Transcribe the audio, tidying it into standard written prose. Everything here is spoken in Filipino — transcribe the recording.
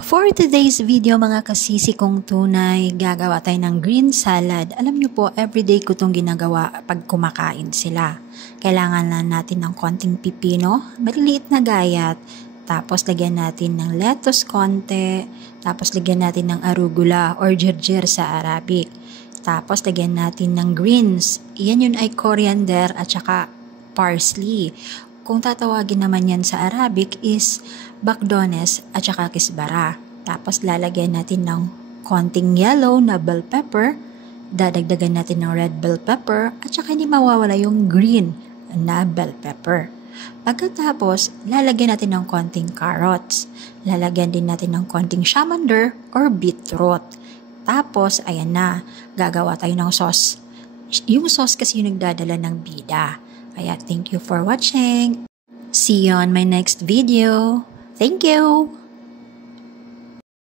For today's video mga kasisi kong tunay, gagawa tayo ng green salad. Alam nyo po, everyday ko itong ginagawa pag kumakain sila. Kailangan lang natin ng konting pipino, maliliit na gayat, tapos lagyan natin ng lettuce konti, tapos lagyan natin ng arugula or gerger sa Arabic. Tapos lagyan natin ng greens, iyan yun ay coriander at saka parsley. Kung tatawagin naman yan sa Arabic is bakdones at saka kisbara. Tapos lalagyan natin ng konting yellow na bell pepper, dadagdagan natin ng red bell pepper at saka hindi mawawala yung green na bell pepper. Pagkatapos, lalagyan natin ng konting carrots. Lalagyan din natin ng konting chamander or beetroot. Tapos, ayan na, gagawa tayo ng sauce. Yung sauce kasi yung nagdadala ng bida. Kaya thank you for watching. See you on my next video. Thank you!